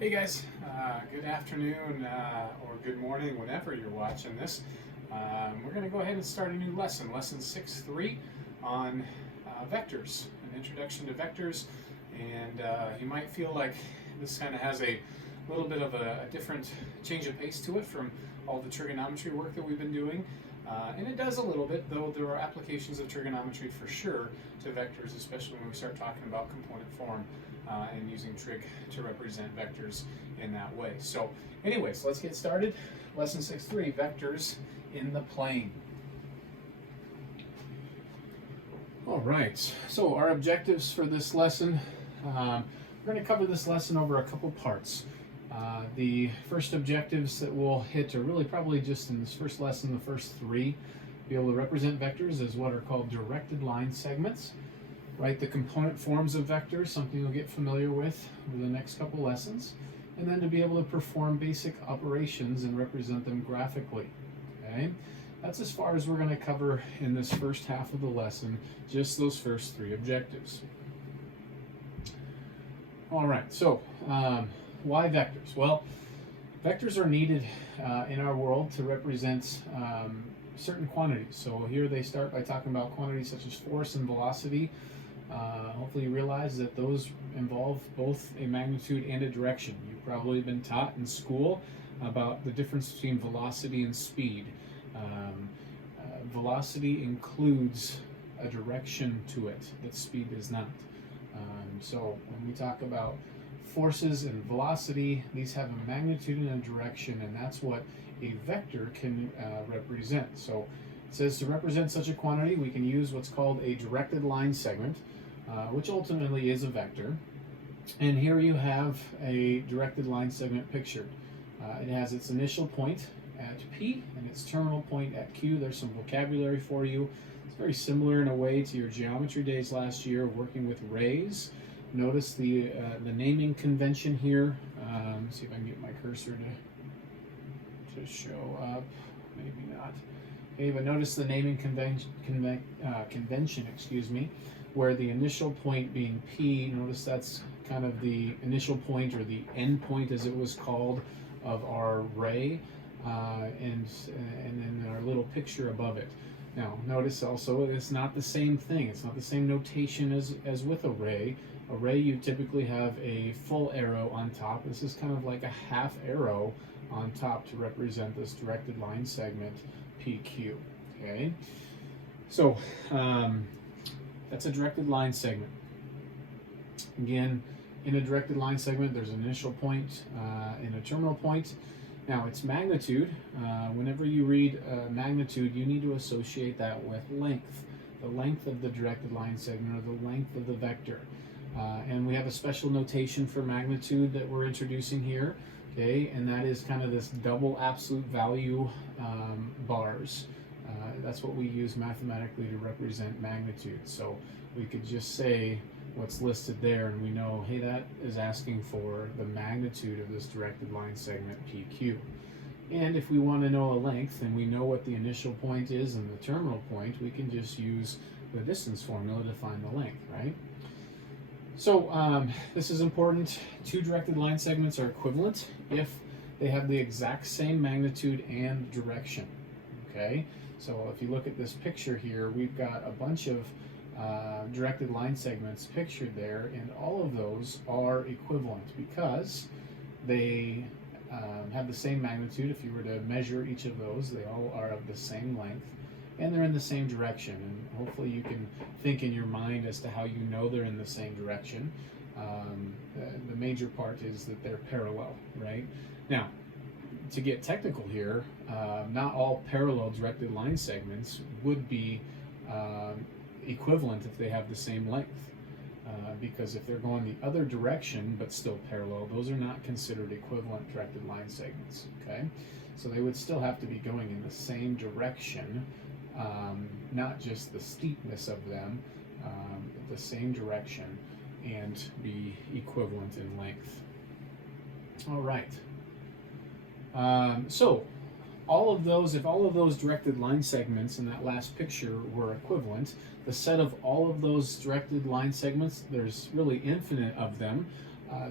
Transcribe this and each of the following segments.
Hey guys, good afternoon or good morning whenever you're watching this. We're going to go ahead and start a new lesson, lesson 6.3 on vectors, an introduction to vectors. And you might feel like this kind of has a little bit of a different change of pace to it from all the trigonometry work that we've been doing. And it does a little bit, though there are applications of trigonometry for sure to vectors, especially when we start talking about component form and using trig to represent vectors in that way. So anyways, let's get started. Lesson 6.3, vectors in the plane. All right, so our objectives for this lesson, we're going to cover this lesson over a couple parts. The first objectives that we'll hit are really probably just in this first lesson, the first three. Be able to represent vectors as what are called directed line segments. Write the component forms of vectors, something you'll get familiar with over the next couple lessons. And then to be able to perform basic operations and represent them graphically. Okay? That's as far as we're going to cover in this first half of the lesson, just those first three objectives. All right, so why vectors? Well, vectors are needed in our world to represent certain quantities. So here they start by talking about quantities such as force and velocity. Hopefully you realize that those involve both a magnitude and a direction. You've probably been taught in school about the difference between velocity and speed. Velocity includes a direction to it that speed does not. So when we talk about forces and velocity, these have a magnitude and a direction, and that's what a vector can represent. So it says to represent such a quantity, we can use what's called a directed line segment, which ultimately is a vector. And here you have a directed line segment pictured. It has its initial point at P and its terminal point at Q. There's some vocabulary for you. It's very similar in a way to your geometry days last year working with rays. Notice the naming convention here. See if I can get my cursor to show up. Maybe not. Okay, but notice the naming convention, excuse me, where the initial point being P, notice that's kind of the initial point or the end point as it was called of our ray, and then our little picture above it. Now notice also it's not the same thing, it's not the same notation as with a ray. A ray you typically have a full arrow on top. This is kind of like a half arrow on top to represent this directed line segment PQ. Okay, so that's a directed line segment. Again, in a directed line segment, there's an initial point and a terminal point. Now, its magnitude, whenever you read magnitude, you need to associate that with length, the length of the directed line segment or the length of the vector. And we have a special notation for magnitude that we're introducing here, okay, and that is kind of this double absolute value bars. That's what we use mathematically to represent magnitude. So we could just say what's listed there and we know, hey, that is asking for the magnitude of this directed line segment PQ. And if we want to know a length and we know what the initial point is and the terminal point, we can just use the distance formula to find the length, right? So this is important. Two directed line segments are equivalent if they have the exact same magnitude and direction. Okay, so if you look at this picture here, we've got a bunch of directed line segments pictured there, and all of those are equivalent because they have the same magnitude. If you were to measure each of those, they all are of the same length, and they're in the same direction. And hopefully you can think in your mind as to how you know they're in the same direction. The major part is that they're parallel, right? Now, to get technical here, not all parallel directed line segments would be equivalent if they have the same length. Because if they're going the other direction but still parallel, those are not considered equivalent directed line segments, okay? So they would still have to be going in the same direction, not just the steepness of them, but the same direction and be equivalent in length. All right. So all of those, if all of those directed line segments in that last picture were equivalent, the set of all of those directed line segments, there's really infinite of them,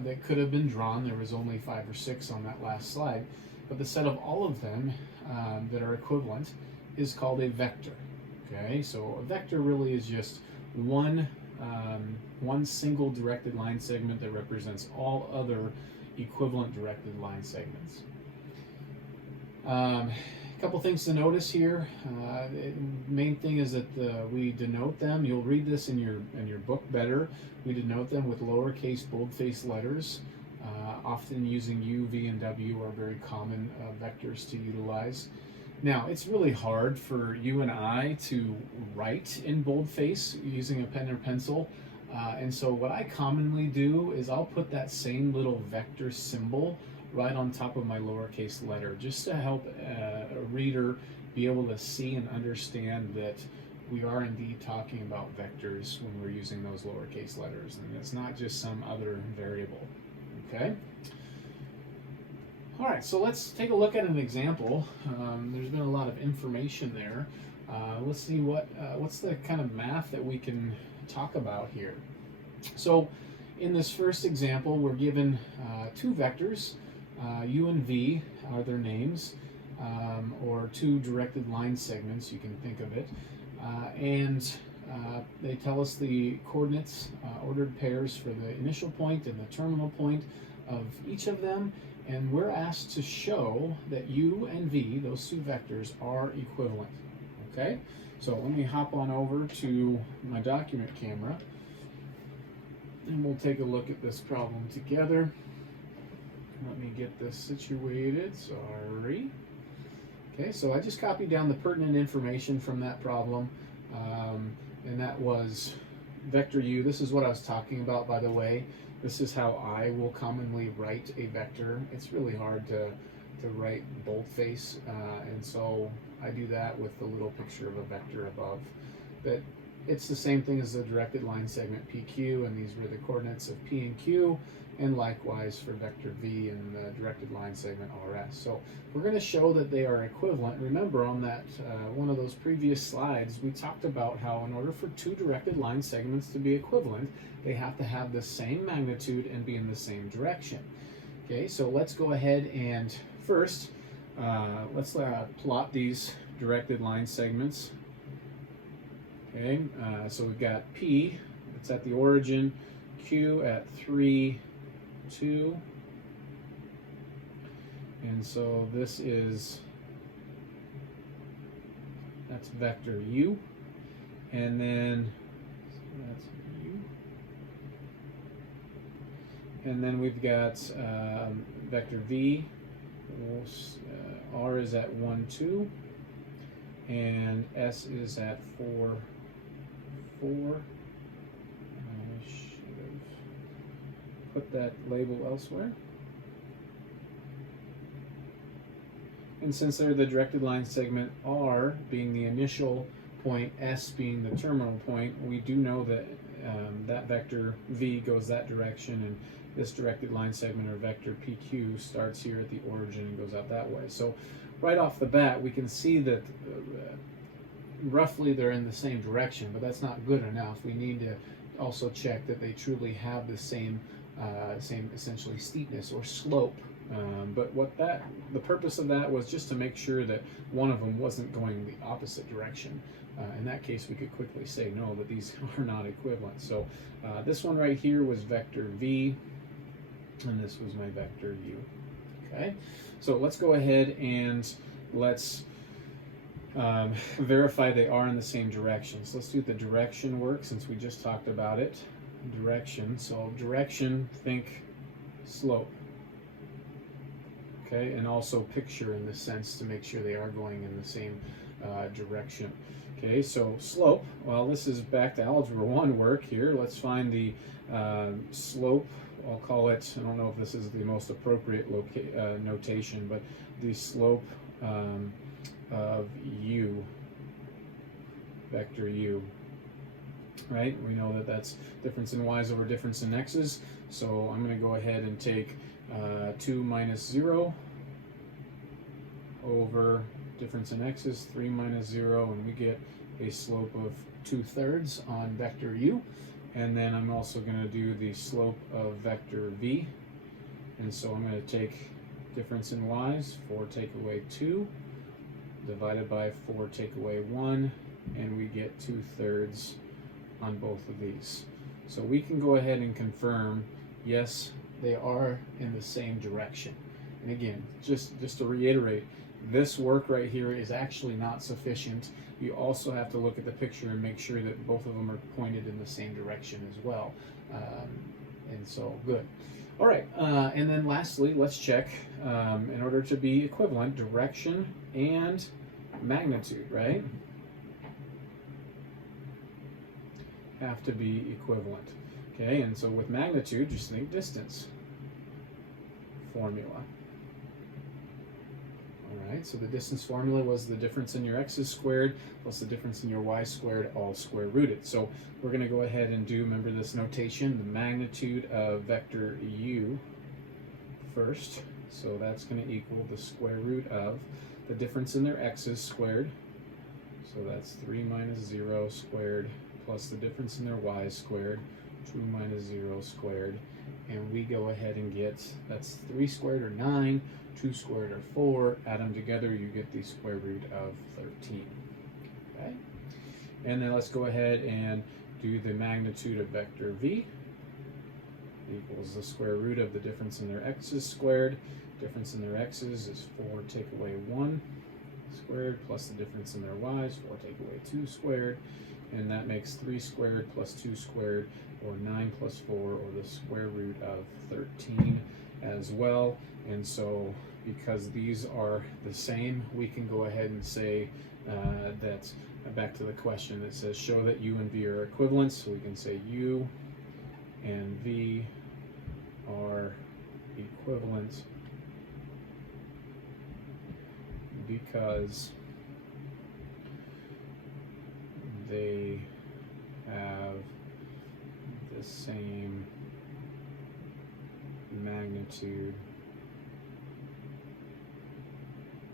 that could have been drawn. There was only 5 or 6 on that last slide, but the set of all of them that are equivalent is called a vector. Okay, so a vector really is just one single directed line segment that represents all other equivalent directed line segments. A couple things to notice here. The main thing is that we denote them. You'll read this in your book better. We denote them with lowercase boldface letters. Often using U, V, and W are very common vectors to utilize. Now, it's really hard for you and I to write in boldface using a pen or pencil. And so what I commonly do is I'll put that same little vector symbol right on top of my lowercase letter, just to help a reader be able to see and understand that we are indeed talking about vectors when we're using those lowercase letters, and it's not just some other variable. Okay? All right, so let's take a look at an example. There's been a lot of information there. Let's see what's the kind of math that we can talk about here. So in this first example, we're given 2 vectors. U and V are their names, or 2 directed line segments, you can think of it. And they tell us the coordinates, ordered pairs for the initial point and the terminal point of each of them. And we're asked to show that U and V, those 2 vectors, are equivalent. Okay? So let me hop on over to my document camera, and we'll take a look at this problem together. Let me get this situated, sorry. Okay, so I just copied down the pertinent information from that problem, and that was vector U. This is what I was talking about, by the way. This is how I will commonly write a vector. It's really hard to write boldface, and so I do that with the little picture of a vector above. But it's the same thing as the directed line segment PQ, and these were the coordinates of P and Q, and likewise for vector V and the directed line segment RS. So we're going to show that they are equivalent. Remember, on that one of those previous slides, we talked about how in order for 2 directed line segments to be equivalent, they have to have the same magnitude and be in the same direction. Okay, so let's go ahead and first let's plot these directed line segments. Okay, so we've got P, it's at the origin, Q at 3, 2, and so this is, that's vector U, and then that's U, and then we've got vector V. R is at 1, 2, and S is at 4, 4. I should have put that label elsewhere. And since they're the directed line segment, R being the initial point, S being the terminal point, we do know that that vector V goes that direction, and this directed line segment, or vector PQ, starts here at the origin and goes out that way. So right off the bat, we can see that roughly they're in the same direction, but that's not good enough. We need to also check that they truly have the same essentially steepness or slope. But the purpose of that was just to make sure that one of them wasn't going the opposite direction. In that case, we could quickly say no, that these are not equivalent. So this one right here was vector V, and this was my vector U. Okay, so let's go ahead and let's verify they are in the same direction. So let's do the direction work, since we just talked about it. Direction, so direction, think slope. Okay, and also picture in this sense to make sure they are going in the same direction. Okay, so slope, well, this is back to Algebra 1 work here. Let's find the slope. I'll call it, I don't know if this is the most appropriate notation, but the slope of U, vector U. Right, we know that that's difference in y's over difference in x's, so I'm going to go ahead and take 2 minus 0 over difference in x's, 3 minus 0, and we get a slope of 2/3 on vector U. And then I'm also going to do the slope of vector v. And so I'm going to take difference in y's, 4 take away 2, divided by 4 take away 1, and we get 2/3 on both of these. So we can go ahead and confirm, yes, they are in the same direction. And again, just to reiterate, this work right here is actually not sufficient. You also have to look at the picture and make sure that both of them are pointed in the same direction as well. And so, good. All right, and then lastly, let's check, in order to be equivalent, direction and magnitude, right? Have to be equivalent. Okay, and so with magnitude, just think distance formula. All right, so the distance formula was the difference in your x's squared plus the difference in your y squared, all square rooted. So we're going to go ahead and do, remember this notation, the magnitude of vector u first. So that's going to equal the square root of the difference in their x's squared. So that's 3 minus 0 squared plus the difference in their y squared, 2 minus 0 squared. And we go ahead and get, that's 3 squared or 9, 2 squared or 4. Add them together, you get the square root of 13. Okay? And then let's go ahead and do the magnitude of vector v equals the square root of the difference in their x's squared. Difference in their x's is 4 take away 1 squared plus the difference in their y's, 4 take away 2 squared. And that makes 3 squared plus 2 squared, or 9 plus 4, or the square root of 13 as well. And so because these are the same, we can go ahead and say that, back to the question that says show that u and v are equivalent. So we can say u and v are equivalent because they have the same magnitude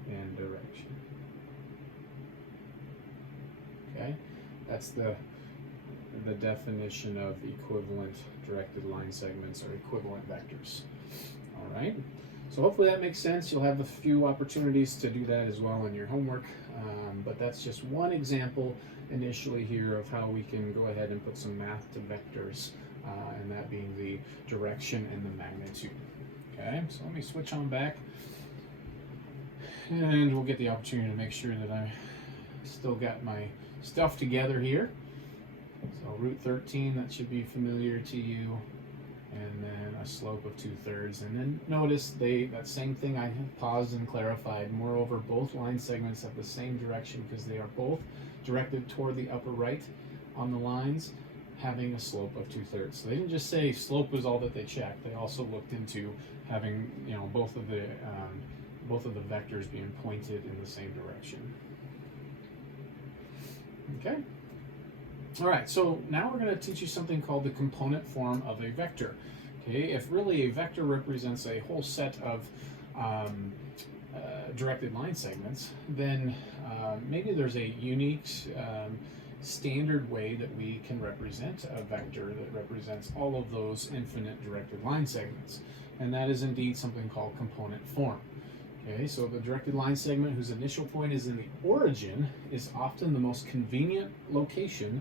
and direction. Okay, that's the definition of equivalent directed line segments, or equivalent vectors. All right, so hopefully that makes sense. You'll have a few opportunities to do that as well in your homework, but that's just one example initially here of how we can go ahead and put some math to vectors, and that being the direction and the magnitude. Okay, so let me switch on back, and we'll get the opportunity to make sure that I still got my stuff together here. So root 13, that should be familiar to you, and then a slope of 2/3. And then notice that same thing I have paused and clarified. Moreover, both line segments have the same direction because they are both directed toward the upper right on the lines, having a slope of 2/3. So they didn't just say slope was all that they checked. They also looked into having, both of the vectors being pointed in the same direction. Okay. All right, so now we're going to teach you something called the component form of a vector. Okay, if really a vector represents a whole set of directed line segments, then maybe there's a unique standard way that we can represent a vector that represents all of those infinite directed line segments, and that is indeed something called component form. Okay, so the directed line segment whose initial point is in the origin is often the most convenient location.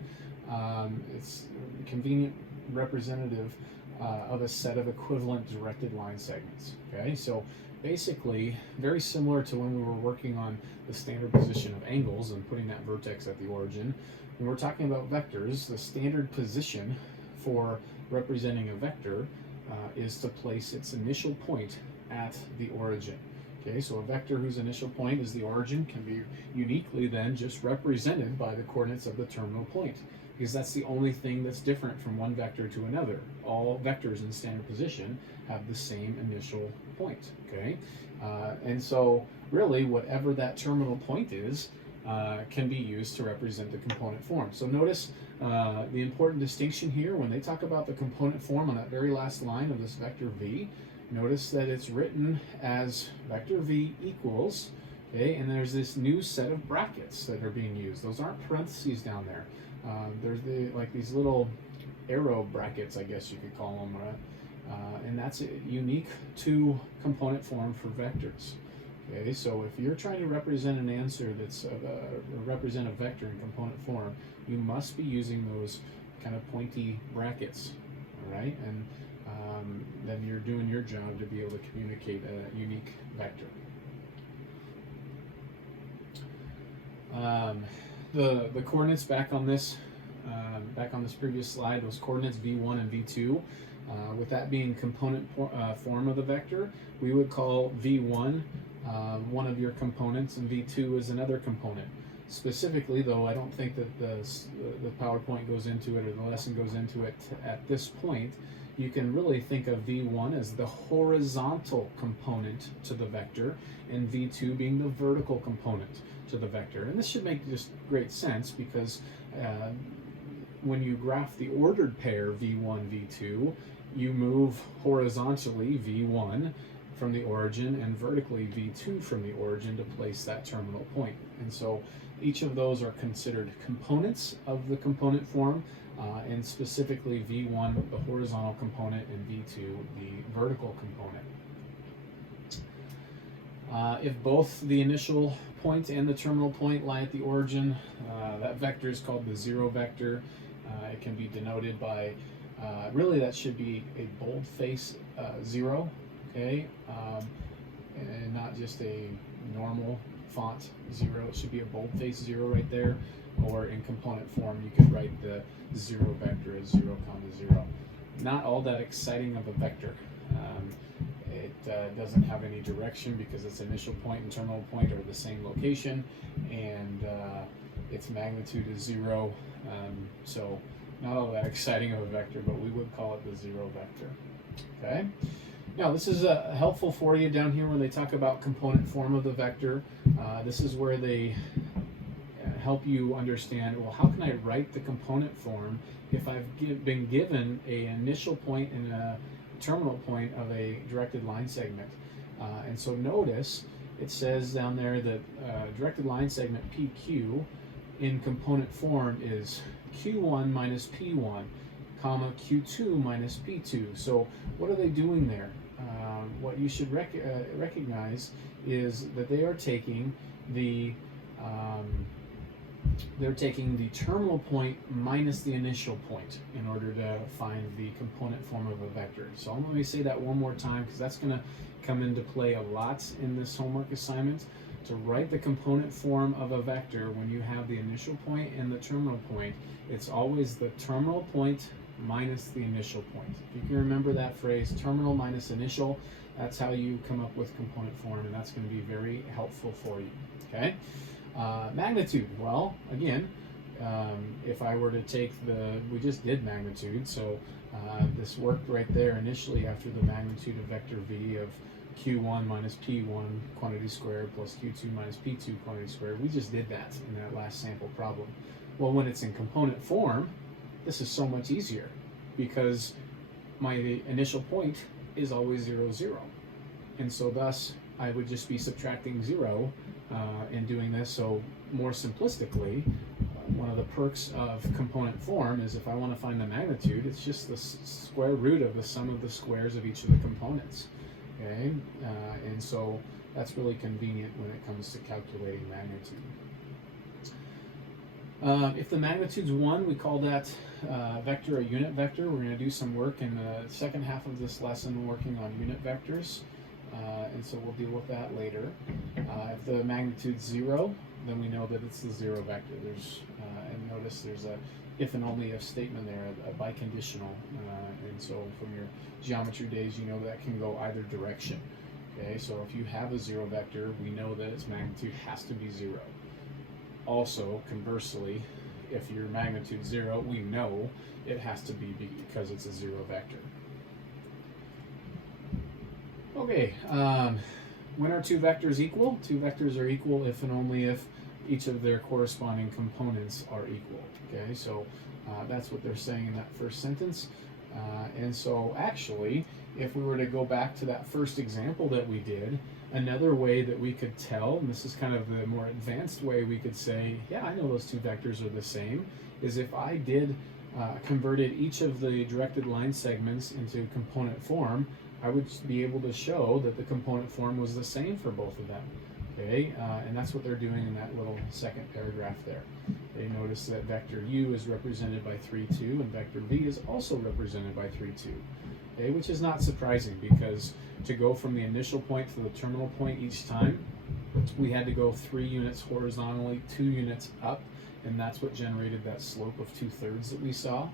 It's a convenient representative of a set of equivalent directed line segments. Okay, so basically very similar to when we were working on the standard position of angles and putting that vertex at the origin. When we're talking about vectors, the standard position for representing a vector is to place its initial point at the origin. Okay, so a vector whose initial point is the origin can be uniquely then just represented by the coordinates of the terminal point, because that's the only thing that's different from one vector to another. All vectors in standard position have the same initial point. Okay, and so really whatever that terminal point is can be used to represent the component form. So notice the important distinction here when they talk about the component form on that very last line of this vector v. Notice that it's written as vector v equals, okay, and there's this new set of brackets that are being used. Those aren't parentheses down there. There's like these little arrow brackets, I guess you could call them, right? And that's unique to component form for vectors. Okay, so if you're trying to represent an answer that's represent a vector in component form, you must be using those kind of pointy brackets, all right? And then you're doing your job to be able to communicate a unique vector. The coordinates back on this previous slide was coordinates v1 and v2. With that being component form of the vector, we would call v1 one of your components, and v2 is another component. Specifically, though, I don't think that the PowerPoint goes into it or the lesson goes into it at this point. You can really think of v1 as the horizontal component to the vector, and v2 being the vertical component to the vector. And this should make just great sense, because when you graph the ordered pair v1, v2, you move horizontally v1 from the origin and vertically v2 from the origin to place that terminal point. And so each of those are considered components of the component form, and specifically v1 the horizontal component and v2 the vertical component. If both the initial point and the terminal point lie at the origin, that vector is called the zero vector. It can be denoted by, really that should be a boldface 0, okay, and not just a normal font 0. It should be a boldface 0 right there, or in component form you could write the zero vector as 0, 0. Not all that exciting of a vector. It doesn't have any direction because its initial point and terminal point are the same location, and its magnitude is 0. So not all that exciting of a vector, but we would call it the zero vector. Okay. Now this is helpful for you down here when they talk about component form of the vector. This is where they help you understand, well, how can I write the component form if I've been given an initial point and a terminal point of a directed line segment. And so notice it says down there that directed line segment PQ in component form is Q1 minus P1, comma Q2 minus P2. So what are they doing there? What you should recognize is that they are taking the terminal point minus the initial point in order to find the component form of a vector. So let me say that one more time, because that's going to come into play a lot in this homework assignment. To write the component form of a vector when you have the initial point and the terminal point, it's always the terminal point minus the initial point. If you can remember that phrase, terminal minus initial, that's how you come up with component form, and that's going to be very helpful for you. Okay. Magnitude, well, again, if I were to take we just did magnitude, so this worked right there initially after the magnitude of vector v of q1 minus p1 quantity squared plus q2 minus p2 quantity squared. We just did that in that last sample problem. Well, when it's in component form, this is so much easier, because my initial point is always 0, 0. And so thus, I would just be subtracting 0 in doing this. So more simplistically, one of the perks of component form is if I want to find the magnitude, it's just the square root of the sum of the squares of each of the components. Okay, and so that's really convenient when it comes to calculating magnitude. If the magnitude's 1, we call that vector a unit vector. We're going to do some work in the second half of this lesson working on unit vectors. And so we'll deal with that later. If the magnitude's 0, then we know that it's the zero vector. And notice there's a if and only if statement there, a biconditional. And so from your geometry days, you know that can go either direction. Okay, so if you have a zero vector, we know that its magnitude has to be 0. Also, conversely, if your magnitude 0, we know it has to be because it's a zero vector. Okay, when are two vectors equal? Two vectors are equal if and only if each of their corresponding components are equal. Okay, so that's what they're saying in that first sentence. And so actually, if we were to go back to that first example that we did, another way that we could tell, and this is kind of the more advanced way we could say, yeah, I know those two vectors are the same, is if I did converted each of the directed line segments into component form, I would be able to show that the component form was the same for both of them. Okay, and that's what they're doing in that little second paragraph there. They notice that vector u is represented by 3, 2, and vector v is also represented by 3, 2. Okay, which is not surprising, because to go from the initial point to the terminal point each time, we had to go 3 units horizontally, 2 units up, and that's what generated that slope of 2/3 that we saw.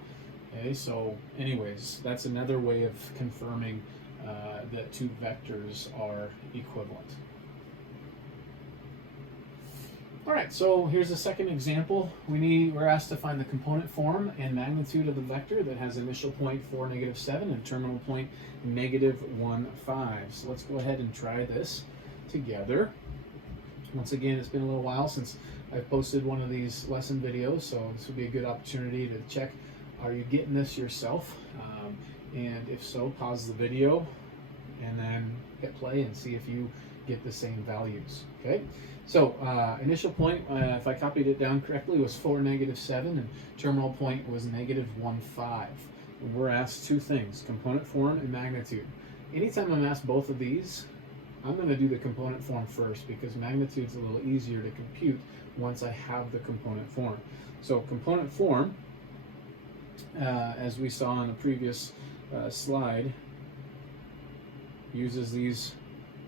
Okay, so anyways, that's another way of confirming that two vectors are equivalent. All right, so here's a second example. We're asked to find the component form and magnitude of the vector that has initial point 4, -7 and terminal point -1, 5. So let's go ahead and try this together. Once again, it's been a little while since I've posted one of these lesson videos, so this would be a good opportunity to check, are you getting this yourself? And if so, pause the video and then hit play and see if you get the same values. Okay, so initial point, if I copied it down correctly, was 4, -7, and terminal point was -1, 5. And we're asked two things: component form and magnitude. Anytime I'm asked both of these, I'm going to do the component form first, because magnitude's a little easier to compute once I have the component form. So component form, as we saw on the previous slide, uses these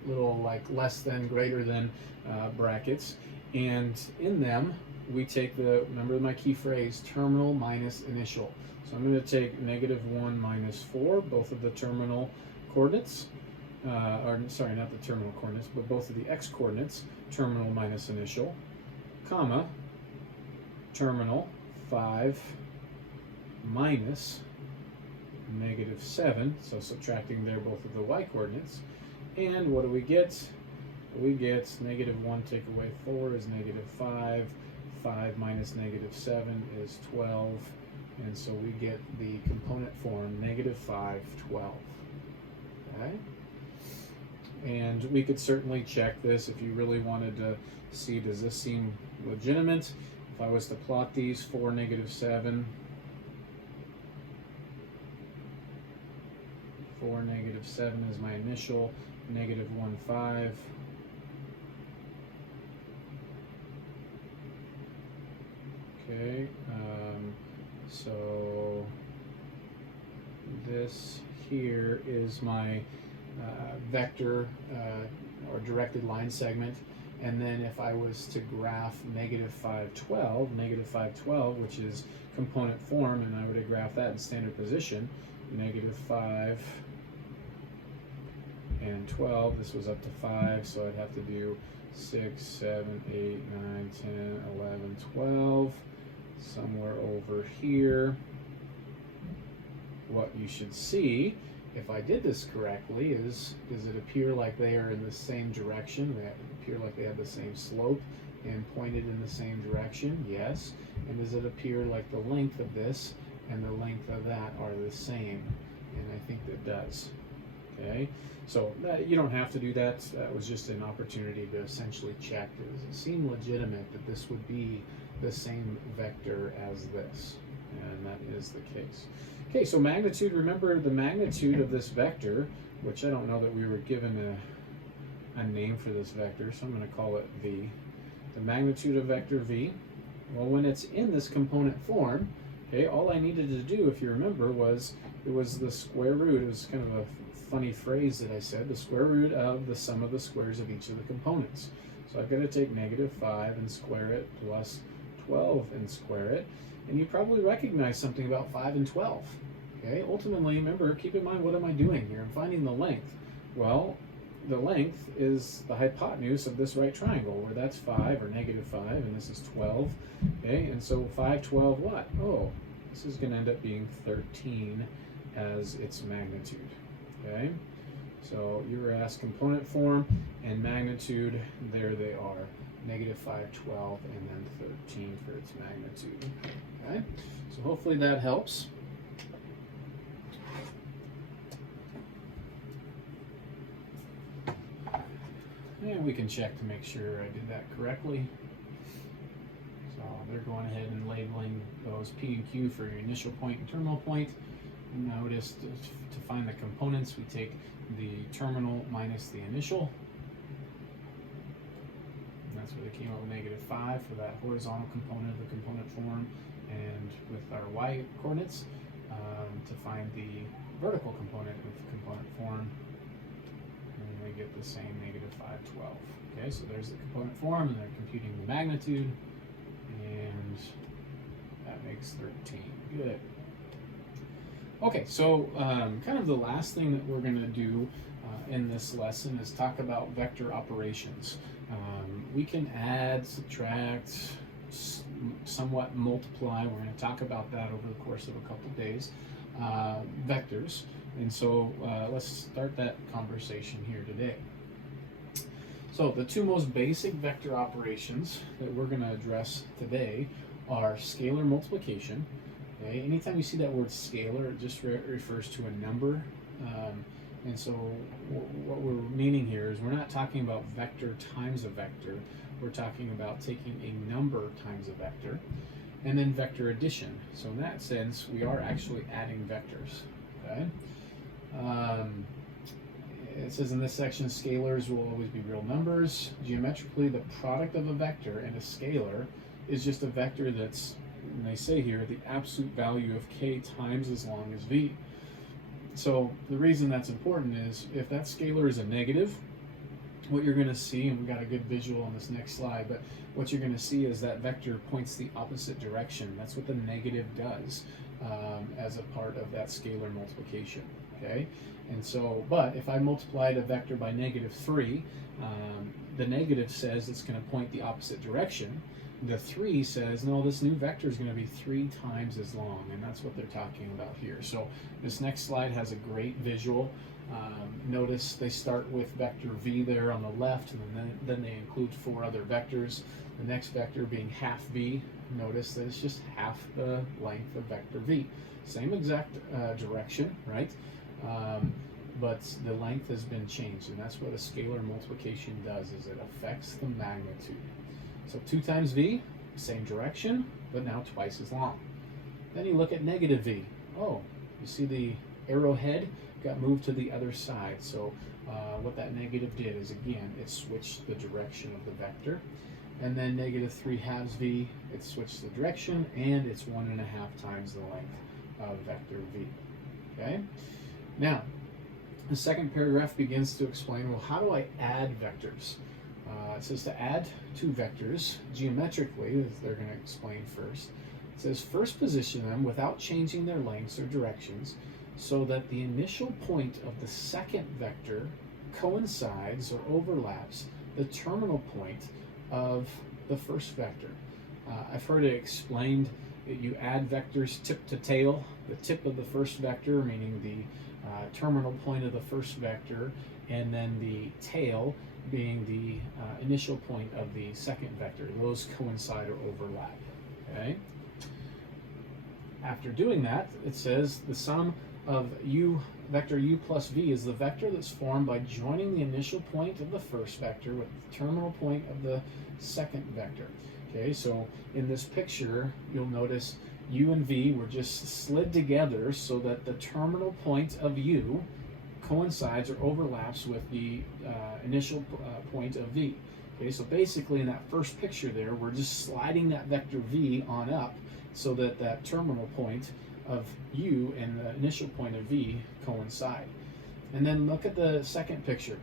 little like less than, greater than brackets, and in them we take the, remember my key phrase, terminal minus initial. So I'm going to take -1 minus 4, both of the terminal coordinates, or sorry, not the terminal coordinates, but both of the x coordinates, terminal minus initial, comma, terminal 5 minus -7, so subtracting there both of the y coordinates. And what do we get? We get -1 take away 4 is -5, 5 minus -7 is 12, and so we get the component form -5, 12. Okay? And we could certainly check this if you really wanted to see, does this seem legitimate? If I was to plot these, 4, -7, 4, -7 is my initial, -1, 5. Okay, so this here is my vector or directed line segment, and then if I was to graph -5, 12, which is component form, and I would have graphed that in standard position, -5 and 12, this was up to 5, so I'd have to do 6, 7, 8, 9, 10, 11, 12, somewhere over here. What you should see, if I did this correctly, is, does it appear like they are in the same direction? They appear like they have the same slope and pointed in the same direction? Yes. And does it appear like the length of this and the length of that are the same? And I think that does. Okay, so you don't have to do that. That was just an opportunity to essentially check, does it seem legitimate that this would be the same vector as this? And that is the case. Okay, so magnitude, remember the magnitude of this vector, which I don't know that we were given a name for this vector, so I'm going to call it v. The magnitude of vector v, well, when it's in this component form, okay, all I needed to do, if you remember, was it was the square root. It was kind of a funny phrase that I said, the square root of the sum of the squares of each of the components. So I've got to take -5 and square it, plus 12 and square it. And you probably recognize something about 5 and 12. Okay, ultimately, remember, keep in mind, what am I doing here? I'm finding the length. Well, the length is the hypotenuse of this right triangle, where that's 5 or -5, and this is 12. Okay, and so 5, 12, what? Oh, this is going to end up being 13 as its magnitude. Okay, so you were asked component form and magnitude. There they are, -5, 12, and then 13 for its magnitude. Okay, so hopefully that helps. And we can check to make sure I did that correctly. So they're going ahead and labeling those P and Q for your initial point and terminal point. Notice to find the components, we take the terminal minus the initial. And that's where they came up with -5 for that horizontal component of the component form, and with our y coordinates to find the vertical component of the component form, and we get the same -512. Okay, so there's the component form, and they're computing the magnitude, and that makes 13. Good. Okay, so kind of the last thing that we're going to do in this lesson is talk about vector operations. We can add, subtract, somewhat multiply. We're going to talk about that over the course of a couple of days. Vectors. And so let's start that conversation here today. So the two most basic vector operations that we're going to address today are scalar multiplication. Okay? Anytime you see that word scalar, it just refers to a number. And so what we're meaning here is we're not talking about vector times a vector. We're talking about taking a number times a vector. And then vector addition. So in that sense, we are actually adding vectors. Okay? It says in this section, scalars will always be real numbers. Geometrically, the product of a vector and a scalar is just a vector that's, and they say here, the absolute value of k times as long as v. So the reason that's important is if that scalar is a negative, what you're going to see, and we've got a good visual on this next slide, but what you're going to see is that vector points the opposite direction. That's what the negative does as a part of that scalar multiplication. Okay, and so, but if I multiplied a vector by -3, the negative says it's going to point the opposite direction. The 3 says, no, this new vector is going to be 3 times as long, and that's what they're talking about here. So this next slide has a great visual. Notice they start with vector v there on the left, and then they include 4 other vectors. The next vector being half v. Notice that it's just half the length of vector v. Same exact direction, right? But the length has been changed, and that's what a scalar multiplication does, is it affects the magnitude. So 2 times v, same direction, but now twice as long. Then you look at -v. Oh, you see the arrowhead got moved to the other side. So what that negative did is, again, it switched the direction of the vector. And then -3/2 v, it switched the direction, and it's 1.5 times the length of vector v. Okay? Now, the second paragraph begins to explain, well, how do I add vectors? It says to add 2 vectors geometrically, as they're going to explain first. It says first position them without changing their lengths or directions so that the initial point of the second vector coincides or overlaps the terminal point of the first vector. I've heard it explained that you add vectors tip to tail, the tip of the first vector, meaning the terminal point of the first vector, and then the tail being the initial point of the second vector. Those coincide or overlap. Okay. After doing that, it says the sum of vector u plus v is the vector that's formed by joining the initial point of the first vector with the terminal point of the second vector. Okay, so in this picture, you'll notice u and v were just slid together so that the terminal point of u coincides or overlaps with the initial point of v. Okay, so basically in that first picture there, we're just sliding that vector v on up so that that terminal point of u and the initial point of v coincide. And then look at the second picture.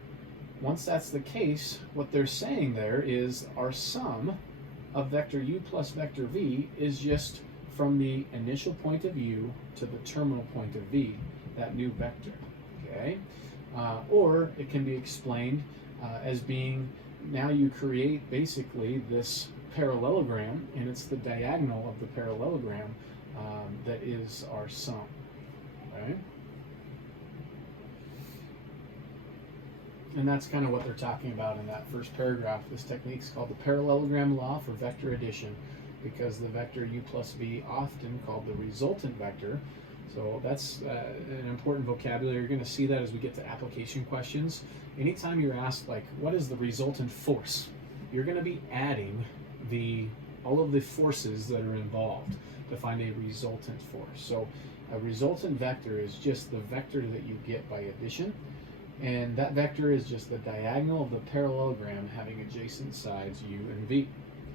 Once that's the case, what they're saying there is our sum of vector u plus vector v is just from the initial point of u to the terminal point of v, that new vector. Okay? Or it can be explained as being, now you create basically this parallelogram, and it's the diagonal of the parallelogram that is our sum. Right? And that's kind of what they're talking about in that first paragraph. This technique is called the parallelogram law for vector addition, because the vector u plus v, often called the resultant vector. So that's an important vocabulary. You're going to see that as we get to application questions. Anytime you're asked, like, what is the resultant force? You're going to be adding the all of the forces that are involved to find a resultant force. So a resultant vector is just the vector that you get by addition, and that vector is just the diagonal of the parallelogram having adjacent sides u and v.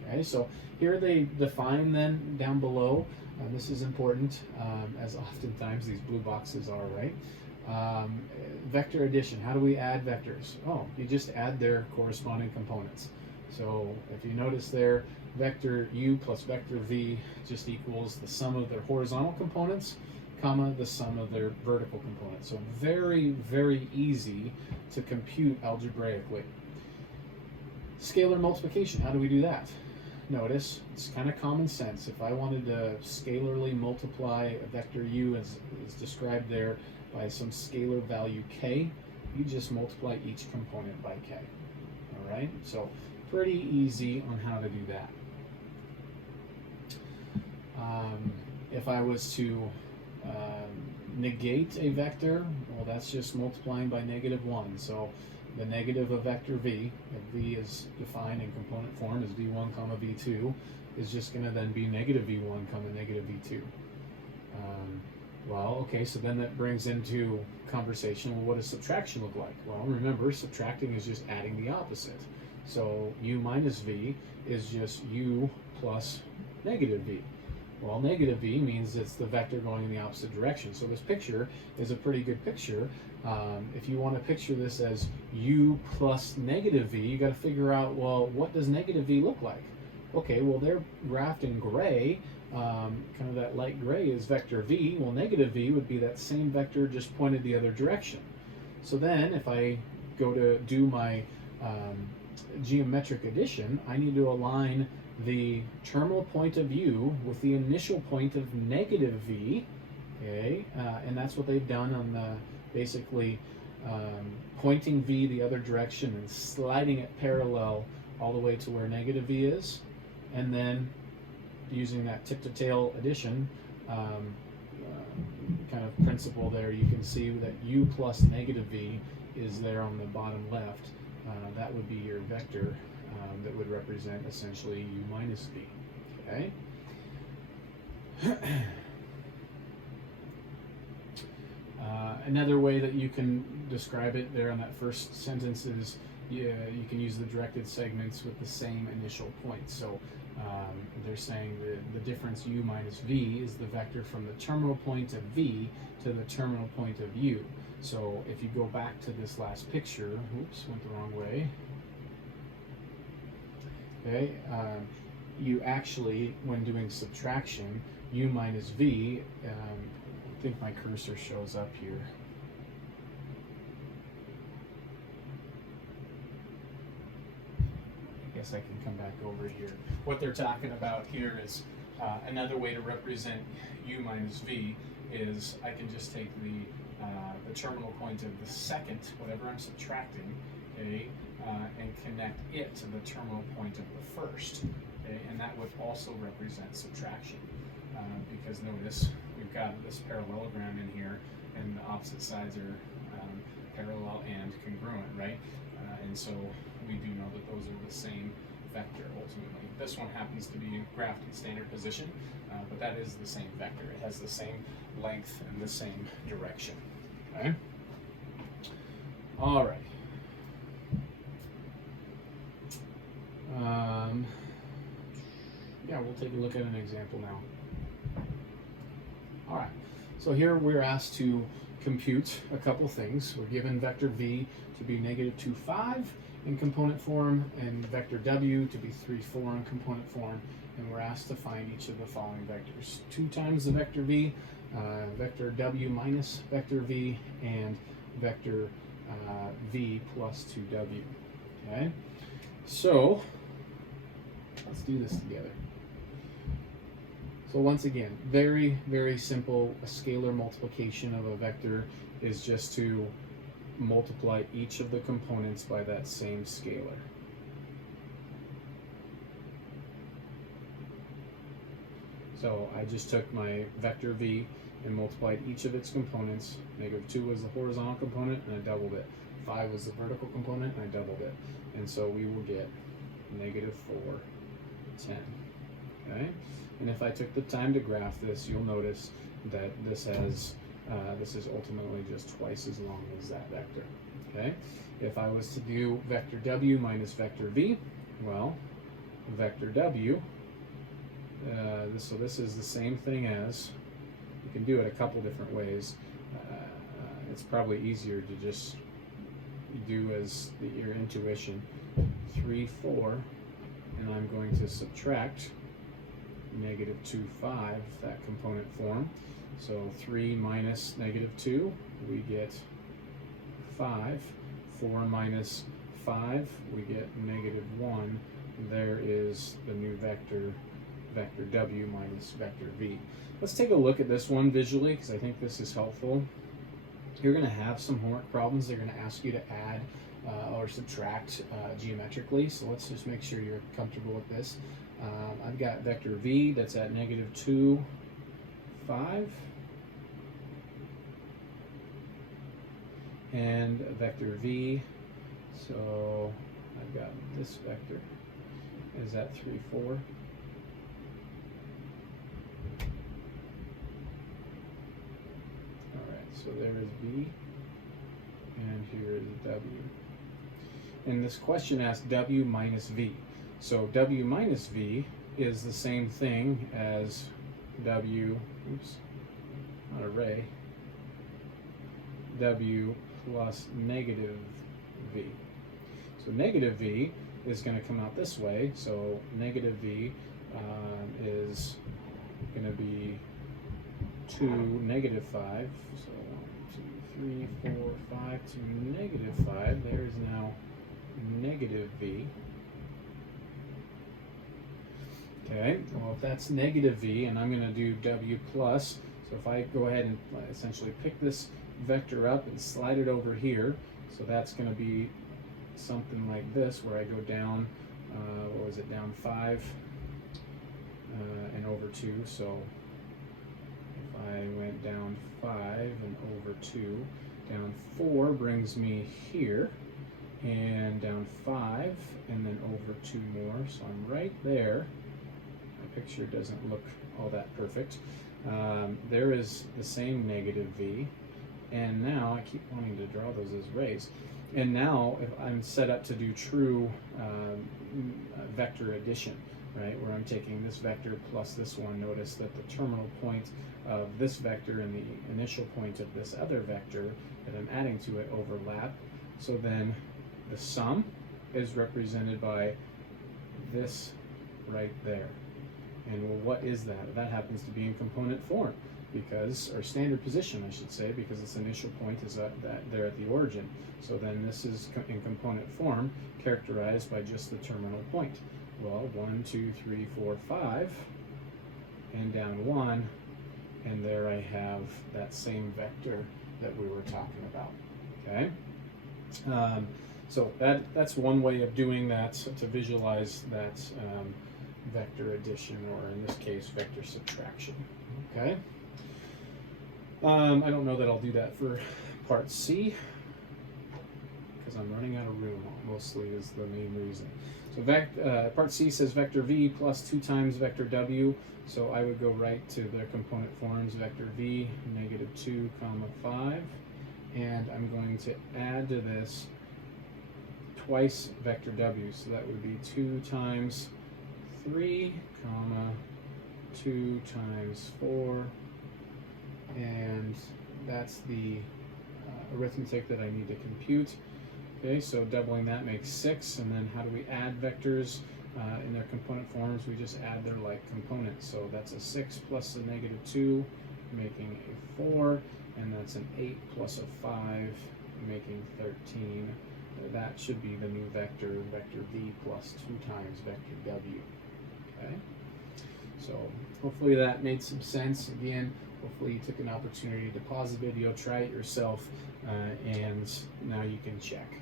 Okay, so here they define then down below, this is important, as oftentimes these blue boxes are, right? Vector addition, how do we add vectors? Oh, you just add their corresponding components. So if you notice there, vector u plus vector v just equals the sum of their horizontal components, comma, the sum of their vertical components. So very, very easy to compute algebraically. Scalar multiplication, how do we do that? Notice, it's kind of common sense. If I wanted to scalarly multiply a vector u as described there by some scalar value k, you just multiply each component by k. All right, so pretty easy on how to do that. If I was to negate a vector, well, that's just multiplying by -1. So the negative of vector v, if v is defined in component form as v1 comma v2, is just going to then be -v1 comma -v2. Well, okay, so then that brings into conversation, well, what does subtraction look like? Well, remember, subtracting is just adding the opposite. So u minus v is just u plus -v. Well, -v means it's the vector going in the opposite direction. So this picture is a pretty good picture. If you want to picture this as u plus -v, you got to figure out, well, what does -v look like? Okay, well, they're graphed in gray. Kind of that light gray is vector v. Well, -v would be that same vector just pointed the other direction. So then if I go to do my geometric addition, I need to align the terminal point of u with the initial point of -v, okay, and that's what they've done on the basically pointing v the other direction and sliding it parallel all the way to where -v is, and then using that tip-to-tail addition kind of principle there, you can see that u plus -v is there on the bottom left. That would be your vector that would represent essentially u minus v. Okay. Another way that you can describe it there on that first sentence is you can use the directed segments with the same initial point. So they're saying the difference u minus v is the vector from the terminal point of v to the terminal point of u. So if you go back to this last picture, oops, went the wrong way. Okay, you actually, when doing subtraction, u minus v, I think my cursor shows up here. I guess I can come back over here. What they're talking about here is another way to represent u minus v is I can just take the terminal point of the second, whatever I'm subtracting, okay, and connect it to the terminal point of the first, okay, and that would also represent subtraction, because notice we've got this parallelogram in here, and the opposite sides are parallel and congruent, right? And so we do know that those are the same vector ultimately. This one happens to be graphed in standard position, but that is the same vector. It has the same length and the same direction. Okay. All right. Yeah, we'll take a look at an example now. All right. So here we're asked to compute a couple things. We're given vector v to be -2, 5 in component form, and vector w to be 3, 4 in component form, and we're asked to find each of the following vectors. 2 times the vector v, vector w minus vector v, and vector v plus 2w. Okay, so let's do this together. So once again, very, very simple. A scalar multiplication of a vector is just to multiply each of the components by that same scalar. So I just took my vector v and multiplied each of its components. -2 was the horizontal component, and I doubled it. 5 was the vertical component, and I doubled it. And so we will get -4, 10. Okay, and if I took the time to graph this, you'll notice that this is ultimately just twice as long as that vector. Okay, if I was to do vector w minus vector v, well, vector w, so this is the same thing as, you can do it a couple different ways. It's probably easier to just do as your intuition, 3, 4, and I'm going to subtract negative 2, 5, that component form. So 3 minus negative 2, we get 5. 4 minus 5, we get negative 1. There is the new vector, vector w minus vector v. Let's take a look at this one visually, because I think this is helpful. You're going to have some homework problems. They're going to ask you to add or subtract geometrically, so let's just make sure you're comfortable with this. I've got vector v that's at negative 2, 5, and vector v, so I've got this vector is at 3, 4. Alright, so there is v, and here is w. And this question asks w minus v. So w minus v is the same thing as w, oops, not array, w plus negative v. So negative v is going to come out this way, so negative v is going to be 2, negative 5, so 1, 2, 3, 4, 5 to negative 5, there is now negative v. Okay, well if that's negative v, and I'm going to do w plus, so if I go ahead and essentially pick this vector up and slide it over here, so that's going to be something like this, where I go down, what was it, down 5 and over 2, so if I went down 5 and over 2, down 4 brings me here, and down 5 and then over 2 more, so I'm right there. My picture doesn't look all that perfect. There is the same negative v, and now I keep wanting to draw those as rays. And now if I'm set up to do true vector addition, right, where I'm taking this vector plus this one, notice that the terminal point of this vector and the initial point of this other vector that I'm adding to it overlap. So then the sum is represented by this right there. And well, what is that? That happens to be in component form, because, or standard position I should say, because its initial point is that there at the origin. So then this is in component form, characterized by just the terminal point. Well, 1, 2, 3, 4, 5, and down 1, and there I have that same vector that we were talking about. Okay, so that's one way of doing that, to visualize that vector addition, or in this case vector subtraction. Okay, I don't know that I'll do that for part C, because I'm running out of room, mostly is the main reason. So part C says vector v plus 2 times vector w, so I would go right to their component forms, vector v, negative 2, comma 5, and I'm going to add to this twice vector w, so that would be 2 times 3, comma 2 times 4, and that's the arithmetic that I need to compute. Okay, so doubling that makes 6, and then how do we add vectors in their component forms? We just add their like components, so that's a 6 plus a negative 2, making a 4, and that's an 8 plus a 5, making 13. That should be the new vector, vector v plus 2 times vector w. Okay, so hopefully that made some sense. Again, hopefully you took an opportunity to pause the video, try it yourself, and now you can check.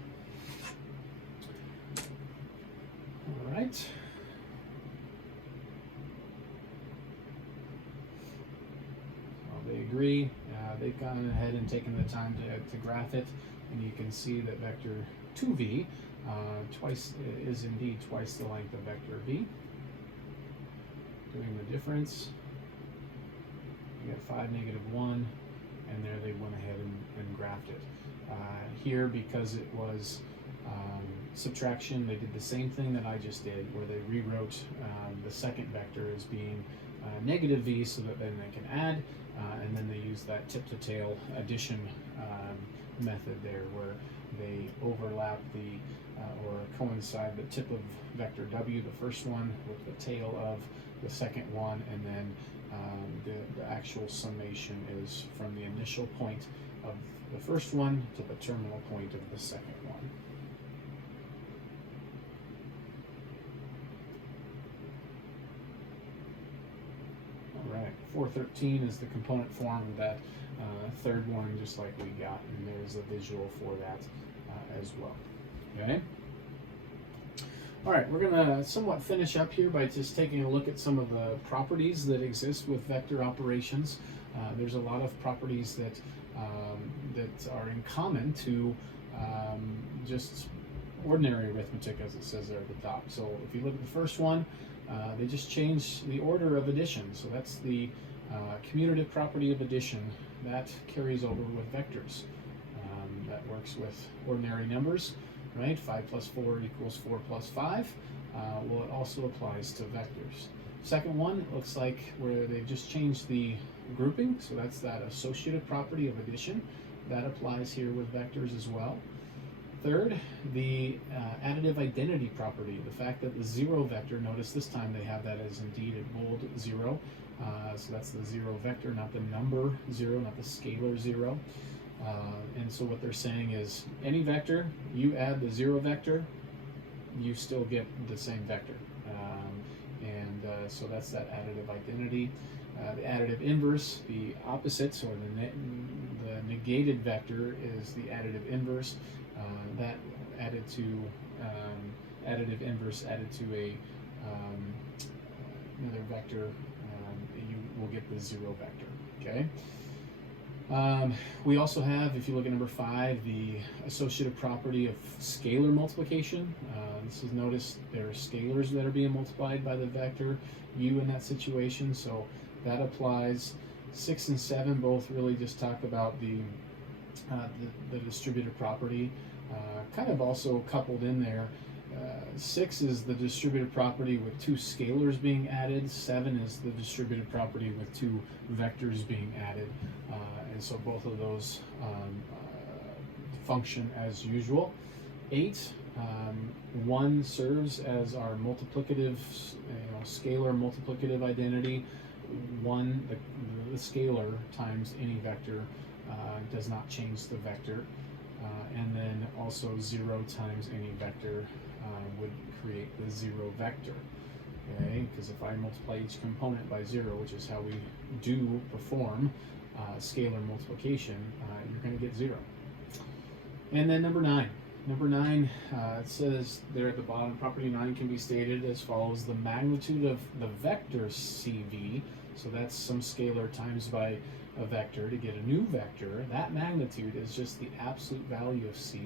All right. Well, they agree. They've gone ahead and taken the time to graph it, and you can see that vector 2v is indeed twice the length of vector v. doing the difference. You get 5, -1, and there they went ahead and graphed it. Here, because it was subtraction, they did the same thing that I just did, where they rewrote the second vector as being -v so that then they can add, and then they use that tip-to-tail addition method there, where they overlap or coincide the tip of vector w, the first one, with the tail of the second one, and then the actual summation is from the initial point of the first one to the terminal point of the second one. All right, 413 is the component form of that third one, just like we got, and there's a visual for that as well. Okay. All right, we're going to somewhat finish up here by just taking a look at some of the properties that exist with vector operations. There's a lot of properties that are in common to just ordinary arithmetic, as it says there at the top. So if you look at the first one, they just changed the order of addition. So that's the commutative property of addition. That carries over with vectors. That works with ordinary numbers, right? 5 + 4 = 4 + 5. Well, it also applies to vectors. Second one, it looks like where they've just changed the grouping, so that's that associative property of addition. That applies here with vectors as well. Third, the additive identity property, the fact that the 0 vector, notice this time they have that as indeed a bold 0, so that's the 0 vector, not the number 0, not the scalar 0. And so what they're saying is any vector, you add the 0 vector, you still get the same vector. So that's that additive identity. The additive inverse, the opposite, or the negated vector is the additive inverse. That added to additive inverse added to another vector, you will get the 0 vector. Okay. We also have, if you look at number 5, the associative property of scalar multiplication. This is, notice there are scalars that are being multiplied by the vector u in that situation, so that applies. 6 and 7 both really just talk about the distributive property, kind of also coupled in there. 6 is the distributive property with 2 scalars being added. 7 is the distributive property with 2 vectors being added. And so both of those function as usual. 8, 1 serves as our multiplicative, scalar multiplicative identity. 1, the scalar times any vector does not change the vector. And then also 0 times any vector would create the 0 vector. Okay, because if I multiply each component by 0, which is how we do perform scalar multiplication, you're going to get 0. And then number 9. Number 9, it says there at the bottom, property 9 can be stated as follows: the magnitude of the vector CV, so that's some scalar times by a vector to get a new vector. That magnitude is just the absolute value of C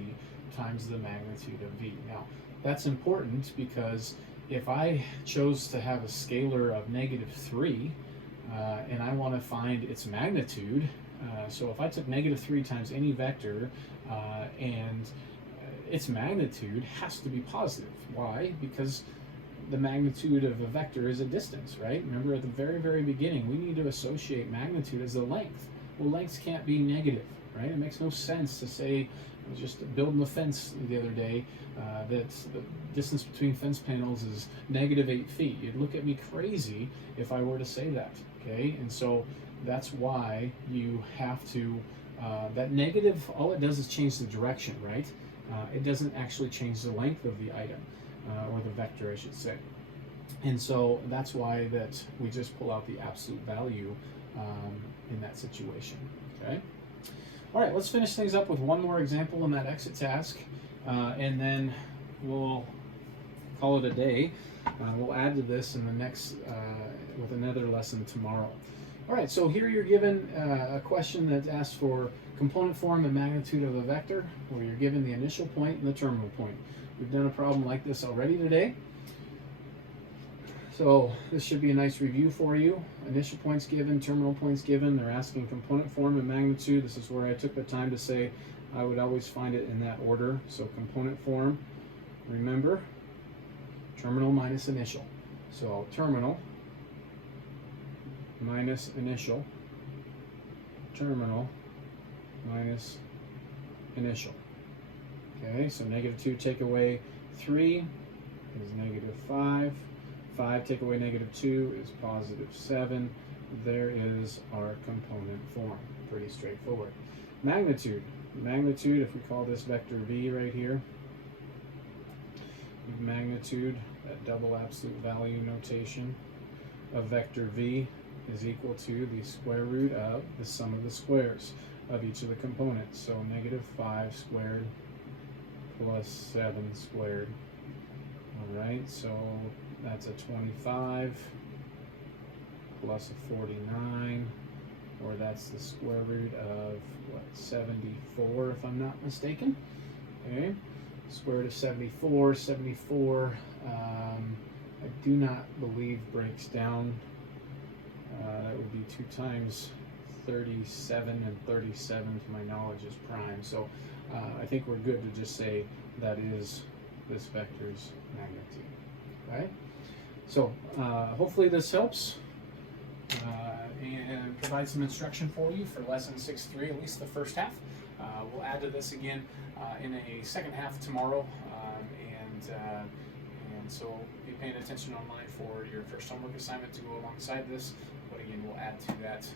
times the magnitude of V. Now, that's important because if I chose to have a scalar of -3 and I want to find its magnitude, so if I took -3 times any vector and its magnitude has to be positive. Why? Because the magnitude of a vector is a distance, right? Remember at the very, very beginning, we need to associate magnitude as the length. Well, lengths can't be negative, right? It makes no sense to say, I was just building a fence the other day, that the distance between fence panels is -8 feet. You'd look at me crazy if I were to say that, okay? And so that's why you have to, that negative, all it does is change the direction, right? It doesn't actually change the length of the item, or the vector, I should say. And so that's why that we just pull out the absolute value in that situation, okay? All right, let's finish things up with one more example in that exit task, and then we'll call it a day. We'll add to this in the next, with another lesson tomorrow. All right, so here you're given a question that asks for component form and magnitude of a vector, where you're given the initial point and the terminal point. We've done a problem like this already today. So this should be a nice review for you. Initial points given, terminal points given. They're asking component form and magnitude. This is where I took the time to say I would always find it in that order. So component form, remember, terminal minus initial. So terminal minus initial, terminal minus initial. Okay, so -2 take away 3 is -5. 5 take away -2 is +7. There is our component form. Pretty straightforward. Magnitude. Magnitude, if we call this vector v right here, magnitude, that double absolute value notation of vector v is equal to the square root of the sum of the squares of each of the components. So -5 squared plus 7 squared. All right, so that's a 25 plus a 49, or that's the square root of, what, 74 if I'm not mistaken. Okay, square root of 74, I do not believe breaks down. That would be 2 times 37, and 37 to my knowledge is prime. So I think we're good to just say that is this vector's magnitude. Right? So hopefully this helps and provides some instruction for you for lesson 6.3, at least the first half. We'll add to this again in a second half tomorrow, and so be paying attention online for your first homework assignment to go alongside this. But again, we'll add to that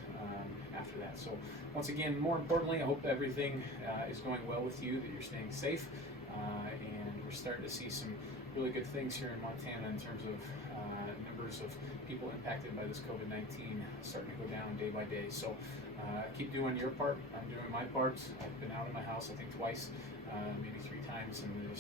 after that. So once again, more importantly, I hope everything is going well with you, that you're staying safe, and we're starting to see some really good things here in Montana in terms of numbers of people impacted by this COVID-19 starting to go down day by day. So keep doing your part. I'm doing my part. I've been out of my house, I think, twice, maybe 3 times, and there's